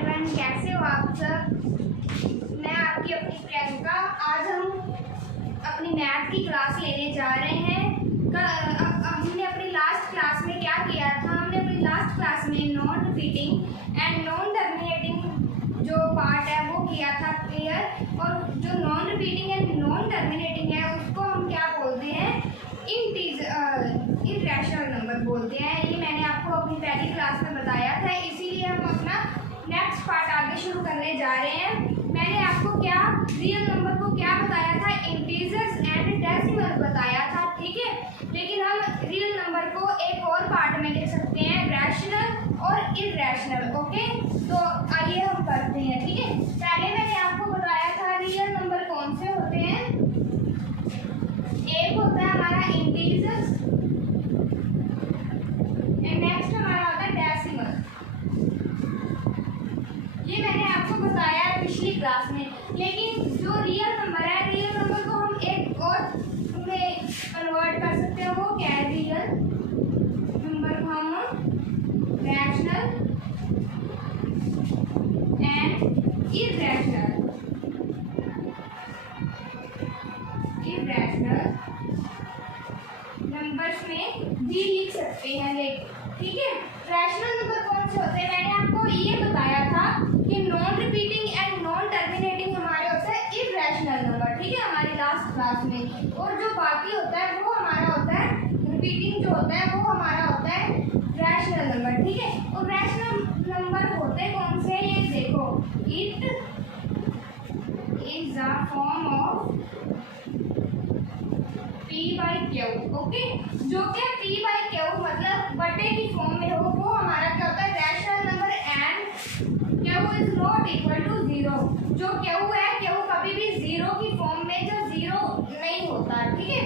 Everyone, कैसे हो आप सब। मैं आपकी अपनी प्रियंका। आज हम अपनी मैथ की क्लास लेने जा रहे हैं। हमने अपनी लास्ट क्लास में क्या किया था, हमने अपनी लास्ट क्लास में non repeating and non terminating जो पार्ट है वो किया था क्लियर। और जो non repeating and non terminating है उसको हम क्या बोलते हैं, इर्रेशनल नंबर बोलते हैं। ये मैंने आपको अपनी पहली क्लास में बताया था, इसीलिए हम अपना नेक्स्ट पार्ट आगे शुरू करने जा रहे हैं। मैंने आपको क्या रियल नंबर को क्या बताया था, इंटीजर्स एंड डेसिमल बताया था, ठीक है। लेकिन हम रियल नंबर को एक और पार्ट में लिख सकते हैं, रैशनल और इर्रेशनल। ओके, तो आइए हम करते हैं, ठीक है। पहले मैंने आपको बताया था रियल नंबर कौन से होते हैं। एक होता है हमारा इंटीजर्स एंड नेक्स्ट हमारा होता है डेसिमल। ये मैंने आपको बताया है पिछली क्लास में। लेकिन जो रियल नंबर है, रियल नंबर को हम एक और में कन्वर्ट कर सकते हैं। वो क्या है, रियल नंबर को हम रैशनल एंड इर्रेशनल नंबर्स में भी लिख सकते हैं, ठीक है। रैशनल नंबर कौन से होते हैं, मैंने आपको ये बताया था कि non repeating and non terminating हमारे होता है इर्रेशनल नंबर, ठीक है, हमारी लास्ट क्लास में। और जो बाकी होता है वो हमारा होता है रिपीटिंग, जो होता है वो हमारा होता है रैशनल नंबर, ठीक है। और रैशनल नंबर होते कौन से, ये देखो, it is a form of P by Q, okay. जो कि P by Q मतलब बटे की फॉर्म में हो, वो हमारा क्या होता है, rational number. And Q is not equal to 0। जो Q है, Q कभी भी 0 की फॉर्म में जो 0 नहीं होता, ठीक है।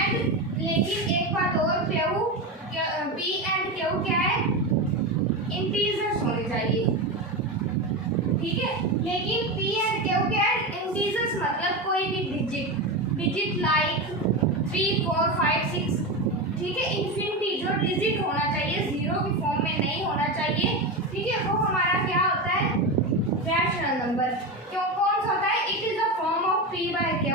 एंड लेकिन एक बात और, P एंड Q क्या है, इंटीजर्स होने चाहिए, ठीक है। लेकिन P एंड Q क्या है, इंटीजर्स मतलब कोई भी डिजिट लाइक 3, 4, 5, 6, ठीक है। इन्फिनिटी जो डिजिट होना चाहिए, 0 की फॉर्म में नहीं होना चाहिए, ठीक है, वो हमारा क्या होता है, रैशनल नंबर। क्यों, कौन सा होता है, it is a form of P by Q।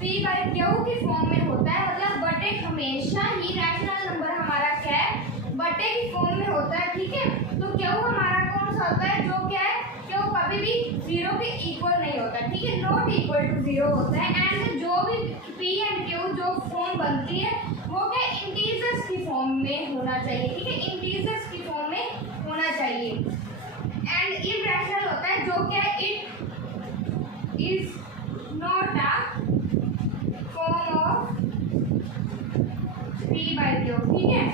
P by Q की फॉर्म में होता है, मतलब बटे हमेशा ही रैशनल नंबर हमारा क्या है, बटे की फॉर्म में होता है, ठीक है। तो Q हमारा कौन सा होता है, जो क्या है, Q कभी भी 0 के इक्वल नहीं होता, ठीक है, नॉट इक्वल टू 0 होता है। एंड जो भी P एंड Q जो फॉर्म बनती है वो क्या, इंटीजर्स की फॉर्म में होना चाहिए, ठीक है, इंटीजर्स की फॉर्म में होना चाहिए। एंड इर्रेशनल होता है जो क्या, it is not a form of P by Q, ठीक है।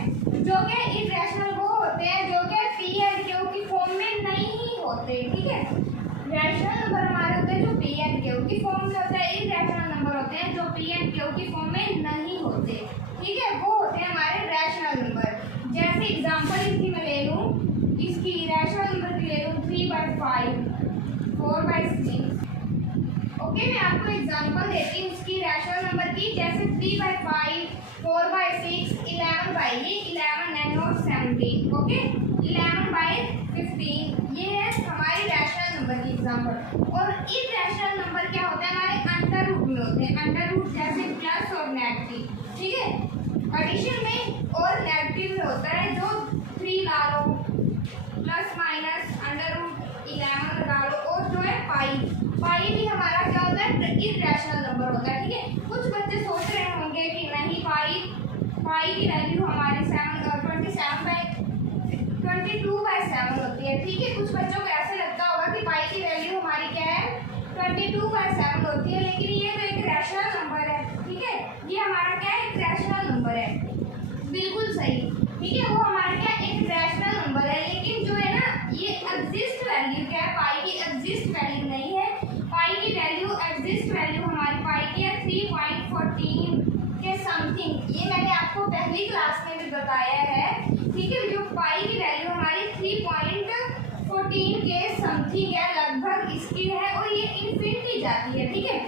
जो क्या इर्रेशनल वो होते हैं जो क्या P एंड Q की फॉर्म में नहीं होते, ठीक है। रैशनल नंबर हमारे होते हैं जो P एंड Q की फॉर्म में होते हैं, इर्रेशनल नंबर होते हैं जो P एंड Q की फॉर्म में नहीं होते, ठीक है, वो होते हैं हमारे रैशनल नंबर। जैसे एग्जांपल इसकी मैं ले लूँ, इसकी रैशनल नंबर की ले लूँ 3 by 5, 4 by 6, ओके। मैं आपको एग्जांपल देती हूँ इसकी रैशनल नंबर की। जैसे 3 by 5, 4 by 6, 11 by, ये 11 है नॉट 17, ओके, 11 by 15, ये है हमारी रैशनल नंबर की एग्जांपल। और इर्रेशनल नंबर क्या होता है, हमारे अंडर रूट में होते हैं। अंडर रूट जैसे प्लस और नेगेटिव, ठीक है, एडिशन में और नेगेटिव में होता है, जो 3 ला लो, प्लस माइनस अंडर रूट 11 लगा लो, और जो है पाई भी हमारा क्या होता है, इर्रेशनल नंबर होता है, ठीक है। कुछ बच्चे सोच रहे होंगे कि नहीं, पाई की वैल्यू हमारी 22/7 होती है, ठीक है। कुछ बच्चों को ऐसे लगता होगा कि पाई की वैल्यू हमारी क्या है, 22/7 होती है, लेकिन ये तो एक रैशनल नंबर है, ठीक है। ये हमारा क्या है, एक रैशनल नंबर है, बिल्कुल सही, ठीक है। वो हमारा क्या, एक रैशनल नंबर है। लेकिन जो है ना, ये एग्जिस्ट वैल्यू क्या है, पाई की एग्जिस्ट वैल्यू नहीं है। पाई की वैल्यू, एग्जिस्ट वैल्यू हमारी पाई की है 3.14 के समथिंग। ये मैंने आपको पहली क्लास में भी बताया है, ठीक है। जो पाई की वैल्यू हमारी 3.14 के समथिंग है, लगभग इसकी है, और ये इन्फिनिटी जाती है, ठीक है।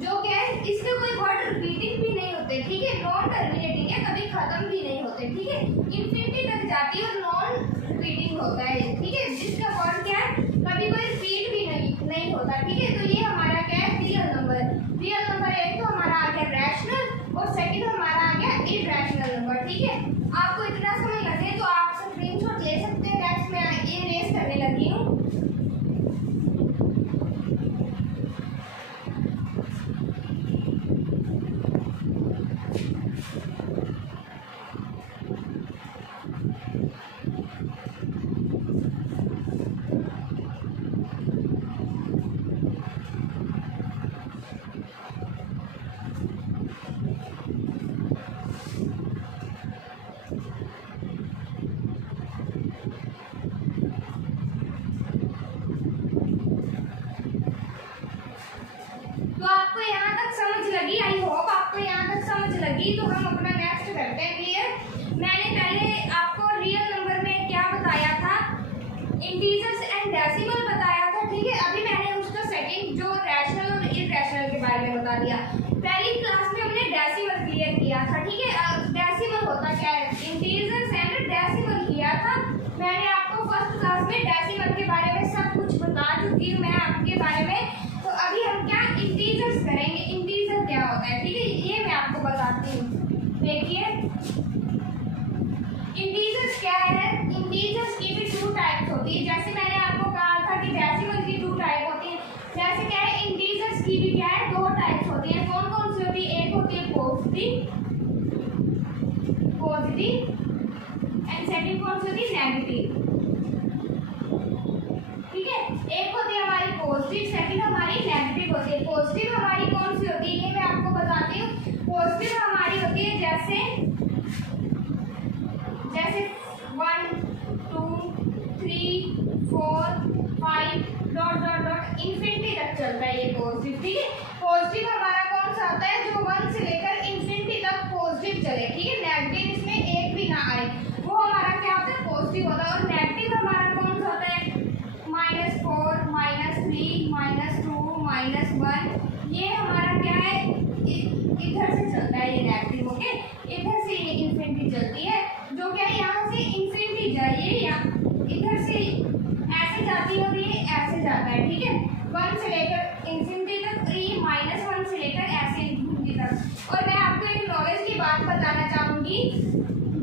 जो क्या है, इसके कोई वर्ड रिपीटिंग भी नहीं होते, ठीक है, नॉन टर्मिनेटिंग है, कभी खत्म भी नहीं होते, ठीक है, इन्फिनिटी तक जाती है और नॉन रिपीटिंग होता है, ठीक है। जिसका वर्ड क्या है, कभी लगी हूँ। तो आपको यहाँ तक समझ लगी, आई होप आपको यहाँ तक समझ लगी। तो हम अपना नेक्स्ट करते हैं। क्लियर? मैंने पहले आपको रियल नंबर में क्या बताया था, इंटीजर्स एंड डेसिमल बताया था, ठीक है। अभी मैंने उसका सेकंड जो रैशनल और इरैशनल के बारे में बता दिया। पहली क्लास में हमने डेसिमल क्लियर किया था, ठीक है। डेसिमल होता क्या है, इंटीजर्स एंड डेसिमल किया था मैंने आपको फर्स्ट क्लास में। डेसिमल के बारे में सब कुछ बता चुकी हूँ मैं आपके बारे में। तो अभी हम क्या इंटीजर्स करेंगे। इंटीजर क्या होता है, ठीक है, ये मैं आपको बताती हूँ। देखिए इंटीजर्स क्या है। इंटीजर्स की भी टू टाइप्स होती है। जैसे मैंने आपको कहा था कि डेसिमल की टू टाइप होती है, जैसे क्या है इंटीजर्स की भी क्या है दो टाइप्स होती है। कौन कौन सी होती है, एक होती है पॉजिटिव एंड सेकंड कौन सी होती है, नेगेटिव, ठीक है। एक होती है हमारी पॉजिटिव, सेकंड हमारी नेगेटिव होती है। पॉजिटिव हमारी कौन सी होती है ये मैं आपको बताती हूँ। पॉजिटिव हमारी होती है जैसे 1 2 3 4 5 डॉट डॉट डॉट इन्फिनिटी तक चलता है ये पॉजिटिव, ठीक है। पॉजिटिव हमारा कौन सा होता है, जो 1 से लेकर इन्फिनिटी तक पॉजिटिव चले, ठीक है। नेगेटिव इसमें एक भी ना आए, वो हमारा क्या होता है, पॉजिटिव होता है। और नेगेटिव हमारा कौन सा होता है, -4 -3 -2 -1, ये हमारा क्या है इधर से चलता है ये नेगेटिव, ओके। इधर से ये इन्फिनिटी चलती है, जो क्या है यहाँ से इन्फिनिटी जाइए या इधर से ऐसे जाती है और ये ऐसे जाता है, ठीक है। 1 से लेकर इन्फिनिटी तक, ये -1 से लेकर ऐसे इन्फिनिटी तक। और मैं आपको एक नॉलेज की बात बताना चाहूंगी,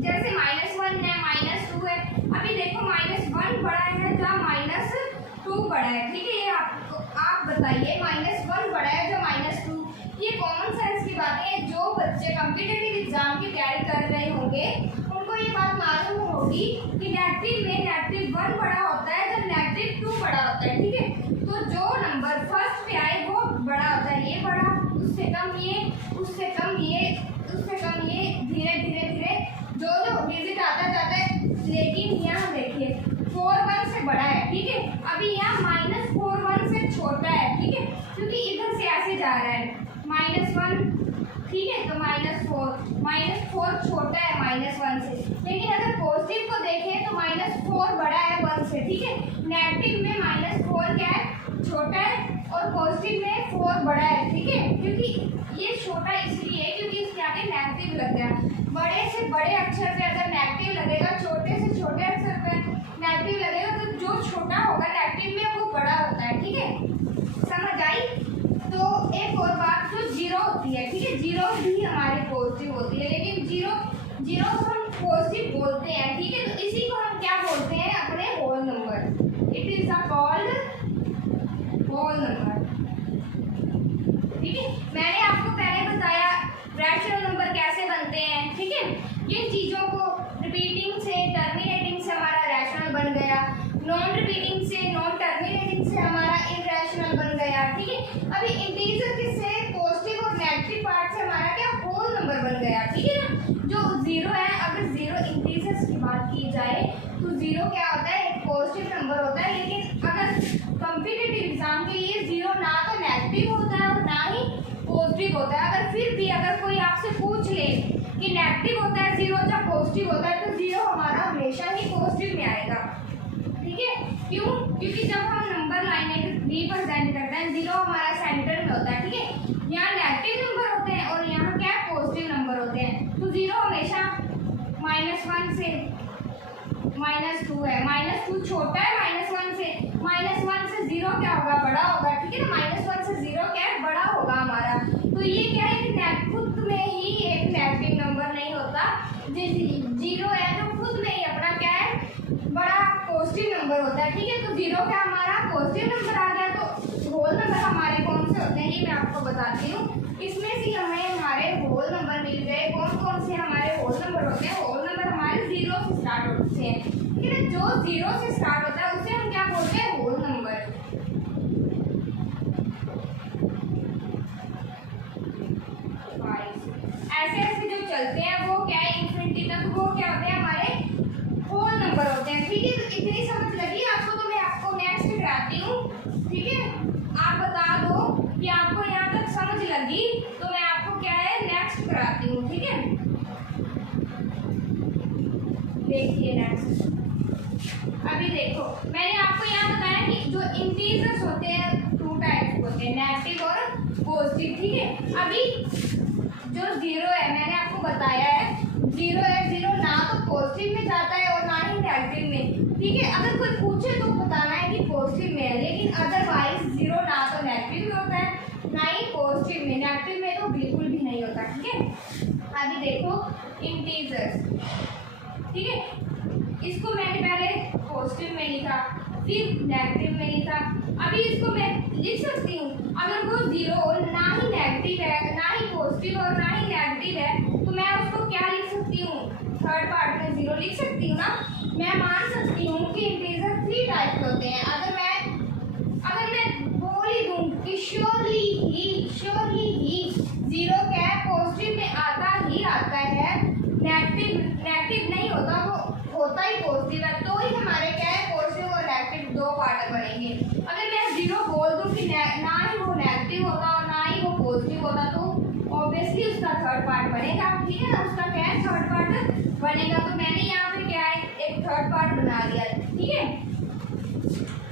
जैसे -1 है -2 है। अभी देखो -1 बड़ा है या -2 बड़ा है, ठीक है। ये आप बताइए -1 बड़ा है या -2, ये कॉमन सेंस की बातें हैं। जो बच्चे कॉम्पिटिटिव एग्जाम की तैयारी कर रहे होंगे उनको ये बात मालूम होगी कि नेगेटिव में -1 बड़ा होता है जब -2 बड़ा होता है, ठीक है। तो जो नंबर फर्स्ट पे आए वो बड़ा होता है, ये बड़ा, उससे कम ये, उससे कम ये, उससे कम ये, धीरे धीरे धीरे जो जो डिजिट आता जाता है। लेकिन यहाँ देखिए 4 1 से बड़ा है, ठीक है। अभी यहाँ -4 1 से छोटा है, ठीक है, क्योंकि इधर से ऐसे जा रहा है -1, ठीक है। तो -4 छोटा है -1 से। लेकिन अगर पॉजिटिव को देखें तो -4 बड़ा है 1 से, ठीक है। नेगेटिव में -4 क्या है, छोटा है, और पॉजिटिव में 4 बड़ा है, ठीक है। क्योंकि ये छोटा इसलिए है क्योंकि इसके आगे नेगेटिव लग गया। बड़े से बड़े अक्षर पे अगर नेगेटिव लगेगा, छोटे से छोटे अक्षर पे नेगेटिव लगेगा, तो जो छोटा होगा नेगेटिव में वो बड़ा होता है, ठीक है। समझ आई? तो एक और बात, जो 0 होती है, ठीक है, 0 भी हमारी पॉजिटिव होती है, लेकिन 0 को हम पॉजिटिव बोलते हैं, ठीक है। तो इसी को हम क्या बोलते हैं, अपने whole number. It is called whole number, ठीक है। मैंने आपको पहले बताया रैशनल नंबर कैसे बनते हैं, ठीक है। ये चीज़ों को रिपीटिंग से, टर्मिनेटिंग से हमारा रैशनल बन गया, नॉन रिपीटिंग से, नॉन टर्मिनेटिंग से हमारा इरैशनल बन गया, ठीक है। अभी इंटीजर किससे, पॉजिटिव और नेगेटिव पार्ट से हमारा क्या होल नंबर बन गया, ठीक है ना। जो 0 है, अगर 0 इंटीजर्स की बात की जाए तो 0 क्या होता है, एक पॉजिटिव नंबर होता है। लेकिन अगर कॉम्पिटिटिव एग्जाम के लिए 0 ना तो नेगेटिव होता है और ना ही पॉजिटिव होता है। अगर फिर भी अगर कोई आपसे पूछ ले कि नेगेटिव होता है 0 या पॉजिटिव होता है, तो 0 हमारा हमेशा ही पॉजिटिव में आएगा, ठीक है। क्यों? क्योंकि जब हम नंबर लाइन रिप्रेजेंट करते हैं, 0 हमारा सेंटर में होता है, ठीक है। यहाँ नेगेटिव नंबर होते हैं और यहाँ क्या पॉजिटिव नंबर होते हैं। तो 0 हमेशा -1 से -2 है, -2 छोटा है -1 से, -1 से 0 क्या होगा, बड़ा होगा, ठीक है ना। -1 से 0 क्या है, बड़ा होगा हमारा। तो ये क्या है कि खुद में ही एक नेगेटिव नंबर नहीं होता। 0 है जो खुद में ही अपना क्या है, बड़ा पॉजिटिव पॉजिटिव नंबर होता है, ठीक है। तो 0 क्या हमारा पॉजिटिव नंबर आ गया। तो होल नंबर हमारे कौन से होते हैं ये मैं आपको बताती हूँ। इसमें से हमें हमारे होल नंबर मिल गए। कौन कौन से हमारे होल नंबर होते हैं? होल नंबर हमारे 0 से स्टार्ट होते हैं, ठीक है। जो 0 से स्टार्ट होता है उसे हम क्या बोलते हैं? Whole number. ऐसे ऐसे जो चलते हैं वो क्या है? इंफिनिटी तक वो क्या होते हैं? हमारे होल नंबर होते हैं, ठीक है। तो इतनी समझ लगी आपको, तो मैं आपको नेक्स्ट कराती हूँ, ठीक है। आप बता दो कि आपको यहाँ तक समझ लगी, तो मैं आपको क्या है नेक्स्ट कराती हूँ, ठीक है। देखिए नेक्स्ट, अभी देखो मैंने आपको यहाँ बताया कि जो इंटीजर्स होते हैं 2 टाइप्स होते हैं, नेगेटिव और पॉजिटिव, ठीक है। अभी जो 0 है मैंने आपको बताया है 0 है, 0 ना तो पॉजिटिव में जाता है और ना ही नेगेटिव में, ठीक है। अगर कोई पूछे तो बताना है कि पॉजिटिव में है, लेकिन अदरवाइज 0 ना तो नेगेटिव में होता है ना ही पॉजिटिव में, नेगेटिव में तो बिल्कुल भी नहीं होता, ठीक है। अभी देखो इंटीजर्स, ठीक है। इसको मैंने पहले पॉजिटिव में लिखा, फिर नेगेटिव में लिखा। अभी इसको मैं लिख सकती हूँ, अगर वो 0 ना ही नेगेटिव है, ना ही पॉजिटिव और ना ही नेगेटिव है, तो मैं उसको क्या लिख सकती हूँ? थर्ड पार्ट में 0 लिख सकती हूँ ना। मैं मान सकती हूँ कि इंटीजर 3 टाइप के होते हैं। अगर मैं बोल ही दूँ कि श्योरली ही 0 क्या है? पॉजिटिव में आता है, नेगेटिव नहीं होता, वो होता ही पॉजिटिव है, तो ही हमारे क्या है पॉजिटिव और नेगेटिव 2 पार्ट बनेंगे। अगर मैं 0 बोल दूं कि ना ही वो नेगेटिव होता और ना ही वो पॉजिटिव होता, तो ऑब्वियसली उसका थर्ड पार्ट बनेगा, ठीक है ना। उसका क्या है? थर्ड पार्ट बनेगा। तो मैंने यहाँ पे क्या है एक थर्ड पार्ट बना दिया, ठीक है।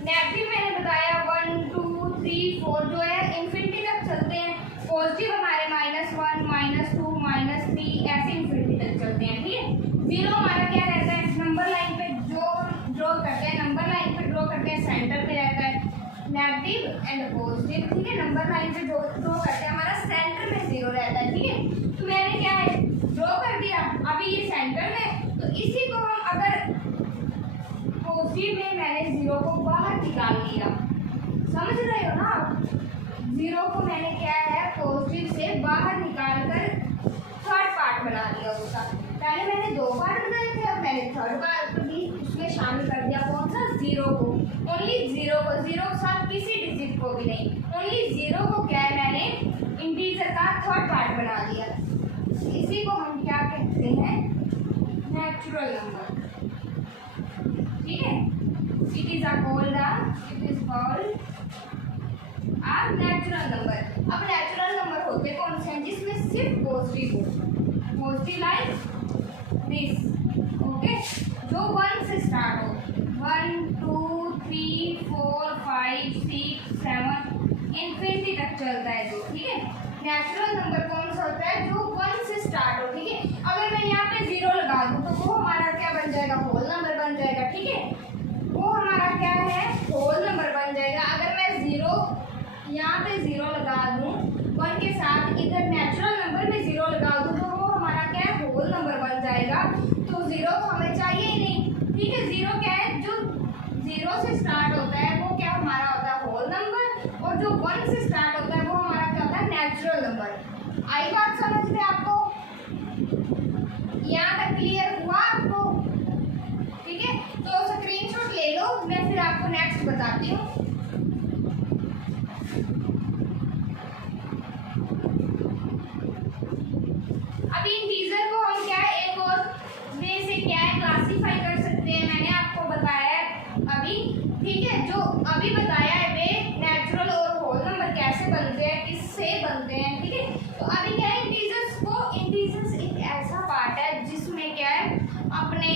नेगेटिव मैंने बताया 1 2 3 4 जो है इंफिनिटी तक चलते हैं। पॉजिटिव हमारे -1 -2 -3 ऐसे इंफिनिटी तक चलते हैं, ठीक है। 0 हमारा क्या रहता है? नंबर लाइन पे जो ड्रॉ करते हैं, नंबर लाइन पे ड्रॉ करते हैं, सेंटर पे रहता है नेगेटिव एंड पॉजिटिव, ठीक है। नंबर लाइन पे ड्रॉ करते हैं, हमारा सेंटर में 0 रहता है, ठीक है। तो मैंने क्या है ड्रॉ कर दिया, अभी ये सेंटर में, तो इसी को हम अगर पॉजिटिव में मैंने 0 को बाहर निकाल लिया, समझ रहे हो ना आप? 0 को मैंने क्या है पॉजिटिव से बाहर निकाल कर थर्ड पार्ट बना दिया उसका। पहले मैंने 2 पार्ट बनाए थे, अब मैंने थर्ड पार्ट भी उसमें शामिल कर दिया। कौन सा? 0 को, ओनली 0 को, 0 के साथ किसी डिजिट को भी नहीं, ओनली 0 को क्या है मैंने इंटीजर का थर्ड पार्ट बना दिया। इसी को हम क्या कहते हैं? नेचुरल नंबर, ठीक है। It is called a natural number. अब नेचुरल नंबर होते कौन से हैं? जिसमें सिर्फ पॉजिटिव हो, पॉजिटिव लाइक दिस, ओके। जो 1 से स्टार्ट हो, 1 2 3 4 5 6 7 इंफिनिटी तक चलता है जो, ठीक है। नेचुरल नंबर कौन सा होता है? जो 1 से स्टार्ट हो, ठीक है। अगर मैं यहाँ पे 0 लगा दूँ तो वो हमारा क्या बन जाएगा? होल नंबर बन जाएगा, ठीक है। वो हमारा क्या है? होल नंबर बन जाएगा। अगर मैं 0 यहाँ पे 0 लगा दूँ 1 के साथ, इधर नेचुरल नंबर में 0 लगा दूँ, तो वो हमारा क्या है? होल नंबर बन जाएगा। तो 0 तो हमें चाहिए ही नहीं, ठीक है। 0 क्या है? जो 0 से स्टार्ट होता है वो क्या हमारा होता है? Whole number. और जो 1 से स्टार्ट होता है वो हमारा क्या होता है? Natural number. आई बात समझ में आपको? यहाँ तक क्लियर हुआ आपको? ठीक है, तो स्क्रीनशॉट ले लो, मैं फिर आपको नेक्स्ट बताती हूँ। अभी इंटीजर को हम क्या है एक और वे से क्या है क्लासीफाई कर सकते हैं। मैंने आपको बताया है अभी, ठीक है। जो अभी बताया है वे नेचुरल और होल नंबर कैसे बनते हैं, किससे बनते हैं, ठीक है। तो अभी क्या है इंटीजर्स एक ऐसा पार्ट है जिसमें क्या है अपने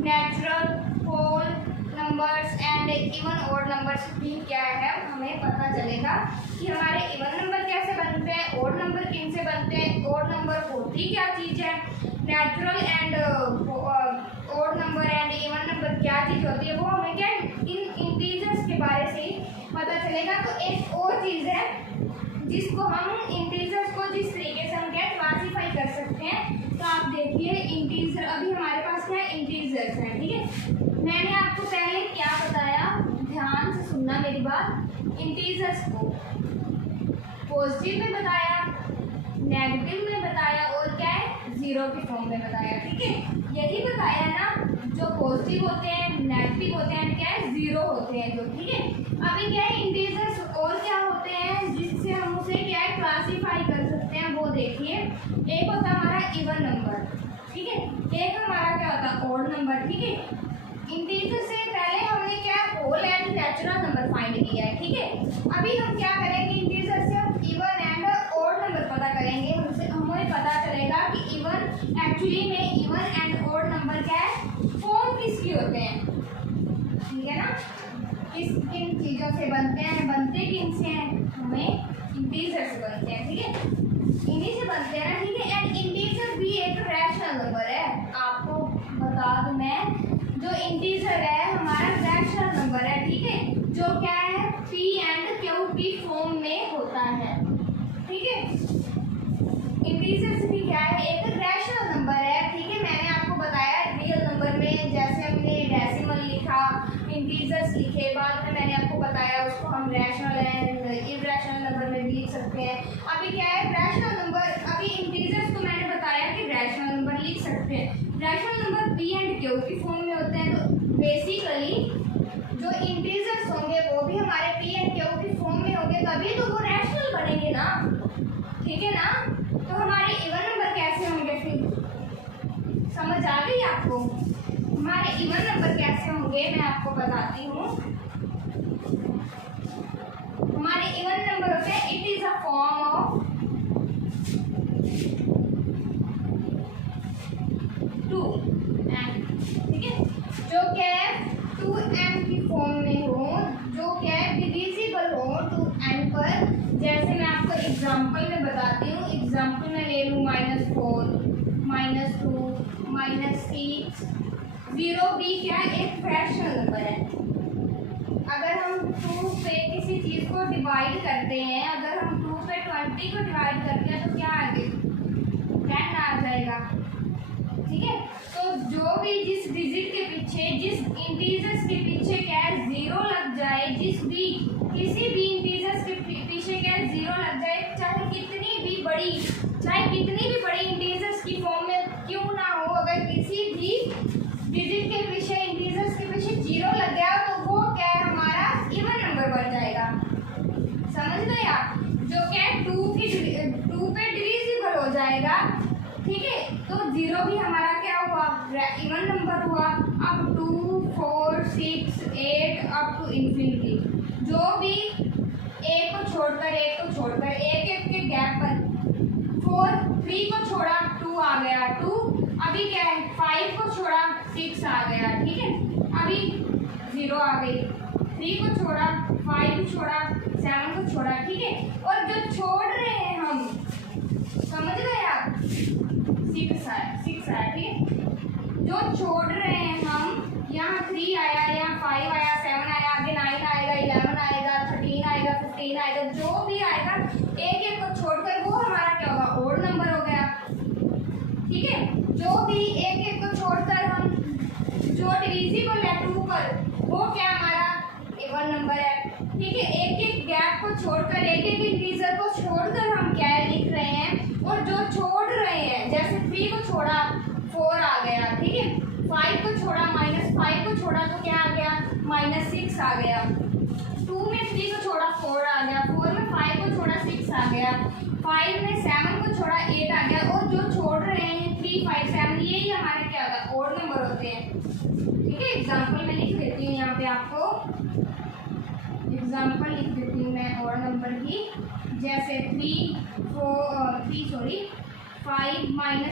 natural, whole numbers and even odd numbers भी क्या है हमें पता चलेगा कि हमारे इवन नंबर कैसे बनते हैं, ऑड नंबर किन से बनते हैं, ऑड नंबर होती क्या चीज़ है, natural and odd number and even number क्या चीज़ होती है, वो हमें क्या इन इंटीजर्स के बारे से ही पता चलेगा। तो एक और चीज़ है जिसको हम इंटीजर्स को जिस तरीके से हम क्या क्लासीफाई कर सकते हैं। तो आप देखिए इंटीजर, अभी हमारे पास क्या है इंटीजर्स हैं, ठीक है। मैंने आपको पहले क्या बताया, ध्यान से सुनना मेरी बात। इंटीजर्स को पॉजिटिव में बताया, नेगेटिव में बताया और क्या है, जीरो के फॉर्म में बताया। ठीक है, यही बताया ना, जो पॉजिटिव होते हैं, नेगेटिव होते हैं, क्या है, जीरो होते हैं जो। ठीक है, अभी क्या है, इंटीजर्स और क्या होते हैं जिससे हम उसे क्या है, क्लासीफाई कर सकते हैं, वो देखिए। एक होता है हमारा इवन नंबर, ठीक है, एक हमारा क्या होता है, ऑड नंबर। ठीक है, इंटीजर से पहले हमने क्या whole and natural number find किया है। ठीक है, अभी हम क्या करेंगे, इंटीजर से हम इवन एंड ऑड नंबर पता करेंगे। हमसे हमें पता चलेगा कि इवन एक्चुअली में इवन एंड ऑड नंबर क्या है, फॉर्म किसकी होते हैं। ठीक है ना, किन चीजों से बनते हैं, बनते किन से हैं, हमें इंटीजर से बनते हैं। ठीक है, इन्हीं से बनते हैं ना। ठीक है, एंड इंटीजर भी एक रैशनल नंबर है। आपको बता दूं मैं, जो इंटीजर है हमारा रैशनल नंबर है। ठीक है, जो क्या है, p एंड q की फॉर्म में होता है। ठीक है, इंटीजर्स भी क्या है, एक रैशनल नंबर है। ठीक है, मैंने आपको बताया रियल नंबर में जैसे हमने डेसिमल लिखा, इंटीजर्स लिखे, बाद में मैंने आपको बताया उसको हम रैशनल एंड इरैशनल नंबर में भी लिख सकते हैं। अभी क्या है, रैशनल नंबर, अभी इंटीजर्स को मैंने बताया कि रैशनल नंबर लिख सकते हैं। Rational number p and q की फॉर्म में होते हैं। तो बेसिकली जो इंटीजर्स होंगे वो भी हमारे p एंड q की फॉर्म में होंगे, तभी तो वो रैशनल बनेंगे ना। ठीक है ना, तो हमारे इवन नंबर कैसे होंगे, फिर समझ आ गई आपको। हमारे इवन नंबर कैसे होंगे मैं आपको बताती हूँ। हमारे इवन नंबर होते हैं, it is a form of 2m। ठीक है, जो क्या है 2m की फॉर्म में हो, जो क्या है डिविजिबल हो 2m पर। जैसे मैं आपको एग्जांपल में बताती हूँ, एग्जांपल में ले लूँ -4, -2, -6। 0 भी क्या एक फ्रैक्शनल नंबर है। अगर हम 2 पे किसी चीज को डिवाइड करते हैं, अगर हम 2 पे 20 को डिवाइड करते हैं तो क्या आगे 10 आ जाएगा। ठीक है, तो जो भी जिस डिजिट के पीछे, जिस इंटीजर्स के पीछे क्या है 0 लग जाए, किसी भी इंटीजर्स के पीछे क्या है 0 लग जाए, चाहे कितनी भी बड़ी इंटीजर्स की फॉर्म में क्यों ना हो, अगर किसी भी डिजिट के पीछे, इंटीजर्स के पीछे 0 लग गया तो वो क्या है, हमारा इवन नंबर बन जाएगा। समझ गए आप, जो क्या है 2 पे डिविजिबल हो जाएगा। ठीक है, तो 0 भी हमारा क्या हुआ, इवन नंबर हुआ। अब 2, 4, 6, 8 अप टू इंफिनिटी, जो भी एक को छोड़कर एक के गैप पर 4, 3 को छोड़ा 2 आ गया 2, अभी क्या है 5 को छोड़ा 6 आ गया। ठीक है, अभी 0 आ गई, 3 को छोड़ा, 5 छोड़ा, 7 को छोड़ा। ठीक है, और जो छोड़ रहे हैं हम, समझ गए आप, 6 आया। ठीक है, जो छोड़ रहे हैं हम, यहाँ 3 आया, यहाँ 5 आया, 7 आया, आगे 9 आएगा, 11 आएगा, 13 आएगा, 15 आएगा, जो भी आएगा एक को छोड़कर वो हमारा क्या होगा, ऑड नंबर हो गया। ठीक है, जो भी एक को छोड़कर हम, जो डिविजिबल है 2 पर, वो क्या हमारा इवन नंबर है। ठीक है, एक गैप को छोड़कर, एक इंटीजर को छोड़कर हम क्या है लिख रहे हैं, और जो छोड़ रहे हैं, जैसे 3 को छोड़ा 4 आ गया। ठीक है, 5 को छोड़ा, -5 को छोड़ा तो क्या आ गया, -6 आ गया। 2 में 3 को छोड़ा 4 आ गया, 4 में 5 को छोड़ा 6 आ गया, 5 में 7 को छोड़ा 8 आ गया, और जो छोड़ रहे हैं 3, 5, 7, यही हमारे क्या होता है, ऑड नंबर होते हैं। ठीक है, एग्जाम्पल में लिख देती हूँ, यहाँ पे आपको एग्जाम्पल लिख देती हूँ मैं ऑड नंबर की। जैसे 5 -5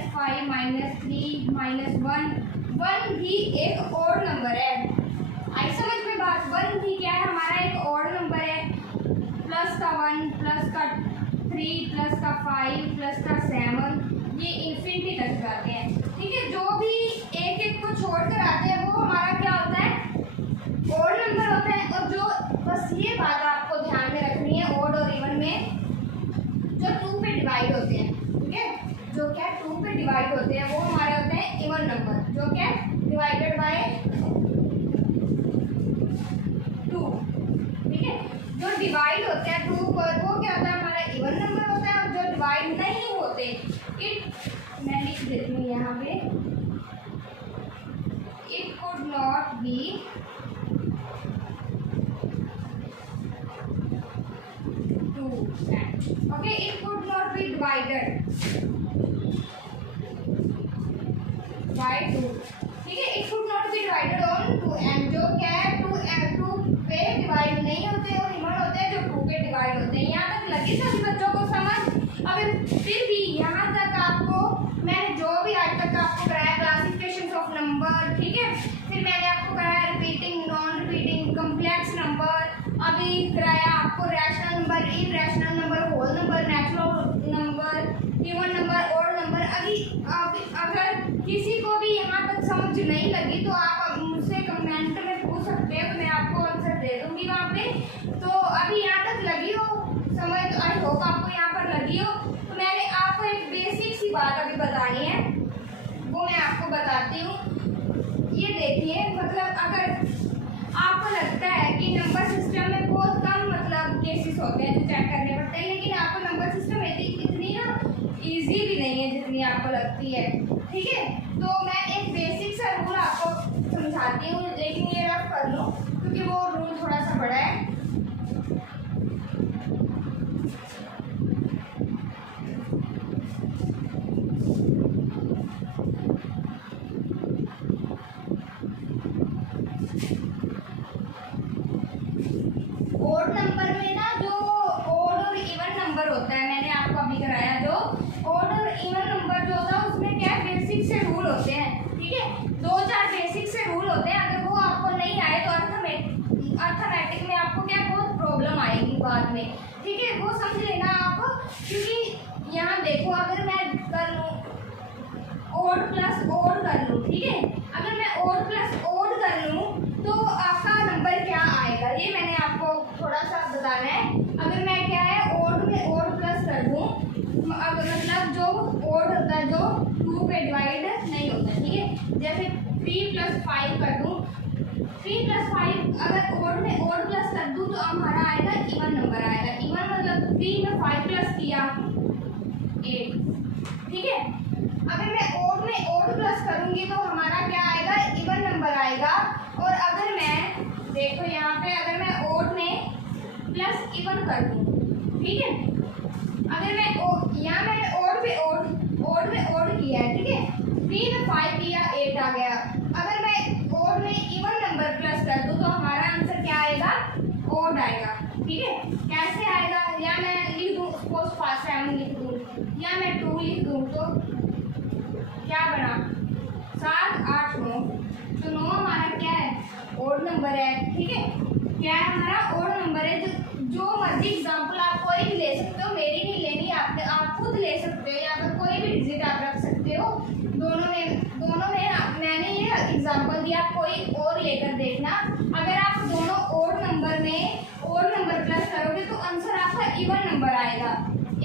-3 -1 भी एक ऑड नंबर है। आई समझ में बात, 1 भी क्या है, हमारा एक ऑड नंबर है। प्लस का 1, प्लस का 3, प्लस का 5, प्लस का 7, ये इंफिनिटी तक जाते हैं। ठीक है, जो भी एक को छोड़कर आते हैं वो हमारा क्या होता है, ऑड नंबर होता है। और जो, बस ये बात आपको ध्यान में रखनी है, ऑड और इवन में जो 2 पे डिवाइड होते हैं, ठीक है, जो क्या 2 पे डिवाइड होते हैं वो हमारे होते हैं इवन नंबर, जो क्या डिवाइडेड बाय डिवाइड होते हैं 2 पर वो क्या होता है हमारा इवन नंबर होता है, और जो डिवाइड नहीं होते इट, मैं लिख देती हूँ यहाँ पे, it could not be two, okay, it could not be divided by 2, ठीक है। It could not be divided on 2m, जो क्या है 2 पे डिवाइड नहीं होते और इवन होते हैं जो 2 पे डिवाइड होते हैं। यहाँ तक लगी सभी बच्चों को समझ? अगर फिर भी यहाँ तक आपको मैंने जो भी आज तक आपको कराया क्लासिफिकेशन ऑफ नंबर, ठीक है, फिर मैंने आपको कराया repeating, non repeating, complex number, अभी कराया आपको rational number, irrational number, whole number, natural number, even number, odd number. अभी अगर किसी को भी यहाँ तक समझ नहीं लगी तो आप मुझसे कमेंट में पूछ सकते हो, तो मैं आपको आंसर दे दूंगी वहाँ पे। तो अभी यहाँ तक लगी हो समझ, तो आई होप आपको यहाँ पर लगी हो। तो मैंने आपको एक बेसिक सी बात अभी बतानी है, वो मैं आपको बताती हूँ। ये देखिए, मतलब अगर आपको लगता है कि नंबर सिस्टम में बहुत कम मतलब केसेस होते हैं जो चेक करने पड़ते हैं, लेकिन आपको नंबर सिस्टम इतनी ना इजी भी नहीं है जितनी आपको लगती है, ठीक है। तो मैं एक बेसिक सा रूल आपको समझाती हूँ, लेकिन ये रफ कर लो क्योंकि वो रूल थोड़ा सा बड़ा है। ओड नंबर में ना जो ओड और इवन नंबर होता है, मैंने आपको अभी कराया, जो ओड और इवन नंबर जो होता है उसमें क्या बेसिक से रूल होते हैं, ठीक है, 2-4 बेसिक से रूल होते हैं। अगर वो आपको नहीं आए तो अर्थमेटिक में आपको क्या बहुत प्रॉब्लम आएगी बाद में, ठीक है, वो समझ लेना आप। क्योंकि यहाँ देखो, अगर मैं कर लूँ ओड प्लस ओड कर लूँ, ठीक है, अगर मैं ओड प्लस ओड कर लूँ तो आपका नंबर क्या आएगा, ये मैंने आपको थोड़ा सा बताना है। अगर मैं क्या है ओड में ओड प्लस कर दूँ, अगर मतलब जो ओड होता है जो 2 पे डिवाइड नहीं होता, ठीक है, जैसे 3 + 5 कर दूँ, 3 + 5 अगर ओड में ओड प्लस कर दूँ तो हमारा आएगा इवन नंबर आएगा। इवन मतलब 3 में 5 प्लस किया 8, ठीक है। अगर मैं ओड में ओड प्लस करूँगी तो हमारा क्या आएगा इवन नंबर आएगा। और अगर मैं देखो यहाँ पे, अगर मैं ओड में प्लस इवन कर दूँ, ठीक है, अगर मैं यहाँ मैंने ओड में ओड किया है, ठीक है, 3 में 5 किया 8 आ गया। अगर मैं ओड में इवन नंबर प्लस कर दूँ तो हमारा आंसर क्या आएगा ओड आएगा, ठीक है। कैसे आएगा, या मैं लिख दूँ सपोज 7 लिख दूँ, या मैं 2 लिख दूँ, तो क्या बना 7 8 9, तो 9 हमारा क्या है ओड नंबर है, ठीक है, क्या है हमारा ओड नंबर है। जो मर्जी एग्जांपल आप कोई भी ले सकते हो, मेरी नहीं लेनी, आप खुद ले सकते हो, या फिर कोई भी डिजिट आप रख सकते हो। दोनों में मैंने ये एग्जांपल दिया, कोई और लेकर देखना। अगर आप दोनों ओड नंबर में ओड नंबर प्लस करोगे तो आंसर आपका इवन नंबर आएगा।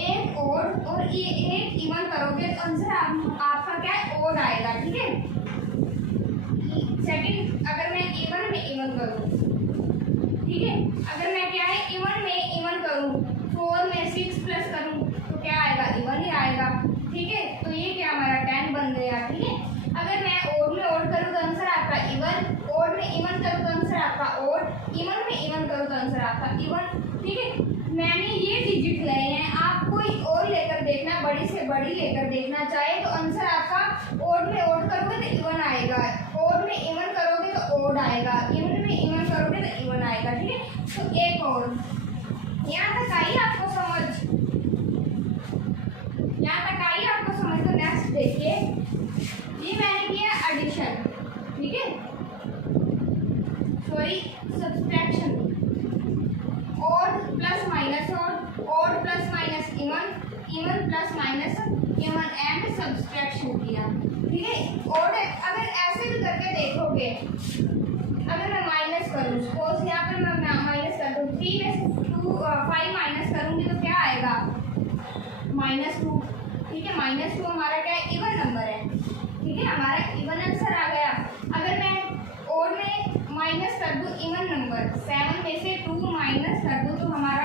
एक ओड और एक इवन करोगे तो आंसर आपका क्या है ओड आएगा, ठीक है। सेकंड, अगर मैं इवन में इवन करूँ, ठीक है, अगर मैं क्या है इवन में इवन करूँ, 4 में 6 प्लस करूँ तो क्या आएगा इवन ही आएगा, ठीक है। तो ये क्या हमारा 10 बन गया, ठीक है। अगर मैं ओड में ओड करूँ तो आंसर आपका इवन, ओड में इवन करूँ तो आंसर आपका ओड, इवन में इवन करूँ तो आंसर आपका इवन, ठीक है। मैंने ये डिजिट लिए हैं, आप कोई और लेकर देखना, बड़ी से बड़ी लेकर देखना चाहे तो आंसर आपका ओड में ओड करोगे तो इवन आएगा, ओड में इवन करोगे तो ओड आएगा, इवन में इवन करोगे तो इवन आएगा, ठीक है। तो एक और यहाँ तक आई आपको समझ, यहाँ तक आई आपको समझ। तो नेक्स्ट देखिए, ये मैंने किया एडिशन, ठीक है, sorry subtraction, odd plus minus odd plus minus even, even plus minus even and subtraction किया, ठीक है। ओड अगर ऐसे भी करके देखोगे, अगर मैं माइनस करूँ, सपोज यहाँ पर मैं माइनस कर दूँ, 3 में से 5 माइनस करूँगी तो क्या आएगा -2, ठीक है। -2 हमारा क्या है इवन नंबर है, ठीक है, हमारा इवन आंसर आ गया। अगर मैं ओड में माइनस कर दूँ इवन नंबर, 7 में से 2 माइनस कर दूँ तो हमारा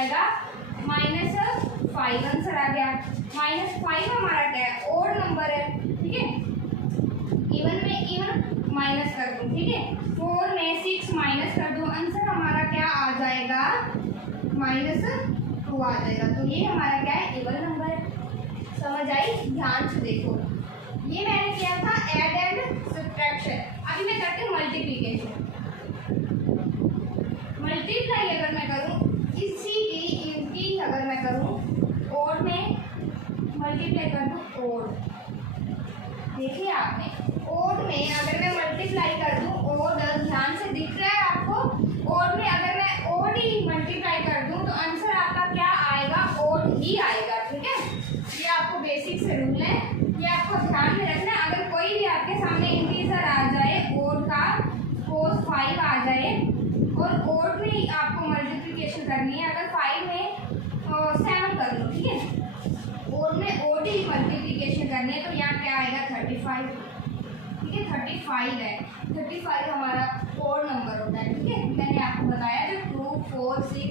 जाएगा -5 आंसर आ गया। -5 हमारा क्या है, ओड नंबर है, ठीक है। इवन में इवन माइनस कर दूं, ठीक है। 4 में 6 माइनस कर दूं, आंसर हमारा क्या आ जाएगा, -2 आ जाएगा। तो ये हमारा क्या है, इवन नंबर है। समझ आई? ध्यान से देखो, ये मैंने किया था ऐड एंड सब्ट्रैक्शन। अभी मैं करती हूँ मल्टीप्लिकेशन। मल्टीप्लाई अगर मैं करूँ इनकी अगर मैं करूँ ओड में मल्टीप्लाई कर दूँ, ओड, देखिए आपने ओड में अगर मैं मल्टीप्लाई कर दूँ, ओड ध्यान से दिख रहा है आपको, ओड में अगर मैं ओड ही मल्टीप्लाई कर दूँ तो आंसर आपका क्या आएगा, ओड ही आएगा, ठीक है। ये आपको बेसिक से रूल है, ये आपको ध्यान में रखना है। अगर कोई भी आपके सामने इंटीजर आ जाए, ओड का cos 5 आ जाए और ओड में आपको मल्टीप्लिकेशन करनी है, अगर 5 में 7 कर लो, ठीक है, ओड में ओड ही मल्टीप्लिकेशन करनी है, तो यहाँ क्या आएगा 35, ठीक है। 35 है, 35 हमारा ओड नंबर होता है, ठीक है। मैंने आपको बताया जो 2 4 6,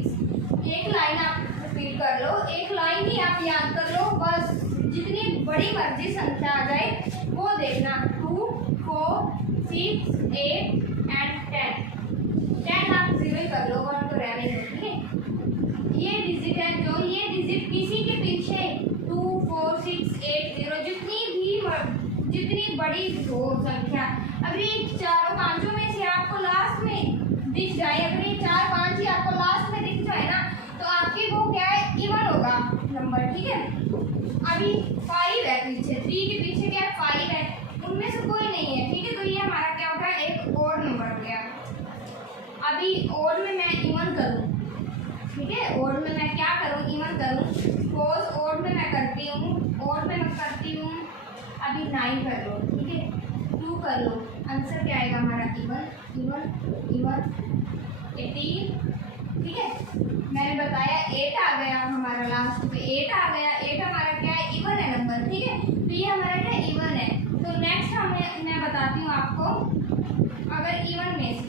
एक लाइन आप रिपीट कर लो, एक लाइन ही आप याद कर लो, बस जितनी बड़ी मर्जी संख्या आ जाए वो देखना, 2 4 6 8 एंड 10 आप 0 कर लो, 1 तो रहने दो, ठीक है। ये डिजिट है, जो ये डिजिट किसी के पीछे 2 4 6 8 0 जितनी बड़ी हो संख्या, अगर ये चारों पांचों में से आपको लास्ट में दिख जाए, अगर ये 4 5 ही आपको लास्ट में दिख जाए ना, तो आपके वो क्या है, इवन होगा नंबर, ठीक है। अभी 5 है पीछे, 3 के पीछे क्या है, 5 है, उनमें से कोई नहीं है, ठीक है। तो ये हमारा क्या होगा, एक ओड नंबर हो गया। अभी ओड में मैं इवन करूँ, ठीक है, ओड में मैं क्या करूँ, इवन करूँ। सपोज ओड में मैं करती हूँ, ओड में मैं करती हूँ अभी 9 कर लो, ठीक है, 2 कर लो, आंसर क्या आएगा हमारा, इवन इवन इवन 18, ठीक है। मैंने बताया 8 आ गया हमारा, लास्ट पे 8 आ गया, 8 हमारा क्या है, इवन है नंबर, ठीक है। तो ये हमारा क्या इवन है। तो नेक्स्ट मैं बताती हूँ आपको, अगर इवन में से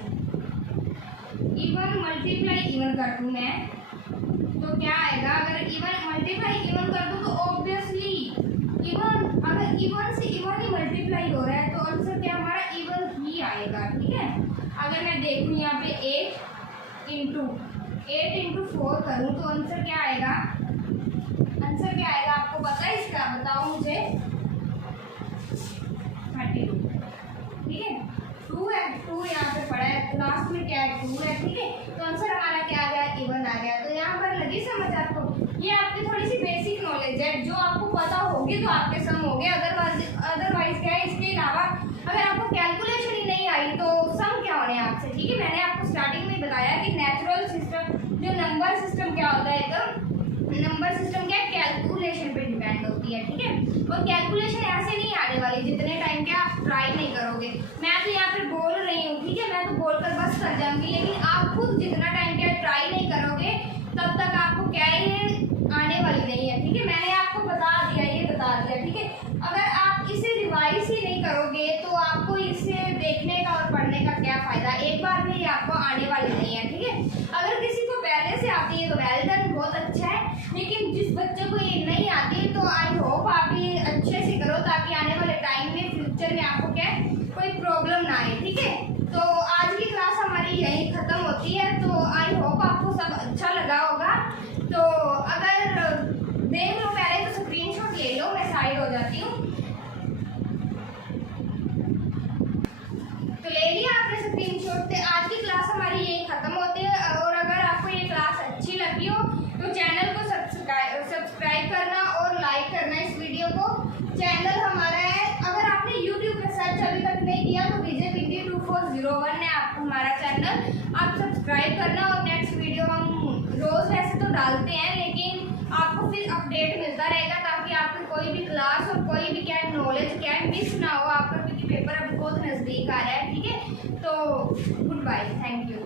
इवन मल्टीप्लाई इवन कर दूँ मैं, तो क्या आएगा, अगर इवन मल्टीप्लाई इवन कर दूँ तो ऑब्वियसली इवन, अगर इवन से इवन ही मल्टीप्लाई हो रहा है तो आंसर क्या हमारा इवन ही आएगा, ठीक है। अगर मैं देखूँ यहाँ पे 8 इंटू 4 करूँ तो आंसर क्या आएगा, आंसर क्या आएगा आपको पता है इसका, बताओ मुझे, 32, ठीक है। 2 है, 2 यहाँ पे पड़ा है, लास्ट में क्या है, 2 है, ठीक है। तो आंसर हमारा क्या आ गया, इवन आ गया। तो यहाँ पर लगी समझ आपको, ये आपकी थोड़ी सी बेसिक नॉलेज है, जो आपको पता होगी तो आपके सम हो गए, अदरवाइज क्या है, इसके अलावा अगर आपको कैलकुलेशन ही नहीं आई तो सम क्या होने आपसे, ठीक है। मैंने आपको स्टार्टिंग में बताया कि नेचुरल सिस्टम, जो नंबर सिस्टम क्या होता है, एकदम नंबर सिस्टम क्या है, कैलकुलेशन पे डिपेंड होती है, ठीक है। और कैलकुलेशन ऐसे नहीं आने वाली जितने टाइम के आप ट्राई नहीं करोगे। मैं तो यहाँ पे बोल रही हूँ, ठीक है, मैं तो बोलकर बस कर जाऊंगी, लेकिन आप खुद जितना टाइम के ट्राई नहीं करोगे तब तक आपको क्या है आने वाली नहीं है, ठीक है। मैंने आपको बता दिया, ये बता दिया, ठीक है। अगर आप इसे रिवाइज ही नहीं करोगे तो आपको इसे देखने का और पढ़ने का क्या फायदा, एक बार में ये आपको आने वाली नहीं है, ठीक है। अगर किसी को पहले से आती है तो वेल डन, बहुत अच्छा है, लेकिन जिस बच्चे को ये नहीं आती तो आई होप आप ये अच्छे से करो, ताकि आने वाले टाइम में फ्यूचर में आपको क्या कोई प्रॉब्लम ना आए, ठीक है। तो आज की क्लास हमारी यही खत्म होती है, तो आई होप आपको सब अच्छा लगा होगा। तो अगर देख लो पहले तो स्क्रीनशॉट ले लो, मैं साइड हो जाती हूँ। तो ले लिया आपने स्क्रीनशॉट, तो आज की क्लास हमारी यही खत्म होती है। और अगर आपको ये क्लास अच्छी लगी हो तो चैनल को सब्सक्राइब करना और लाइक करना इस वीडियो को। चैनल हमारा है, अगर आपने यूट्यूब पे सर्च अभी तक नहीं किया तो विजय पिंडी 2401 है आपको हमारा चैनल, आप सब्सक्राइब करना। और नेक्स्ट वीडियो हम रोज़ वैसे तो डालते हैं, लेकिन आपको फिर अपडेट मिलता रहेगा, ताकि आपकी कोई भी क्लास और कोई भी क्या नॉलेज क्या मिस ना हो आपका, क्योंकि पेपर अभी बहुत नज़दीक आ रहा है, ठीक है। तो गुड बाय, थैंक यू।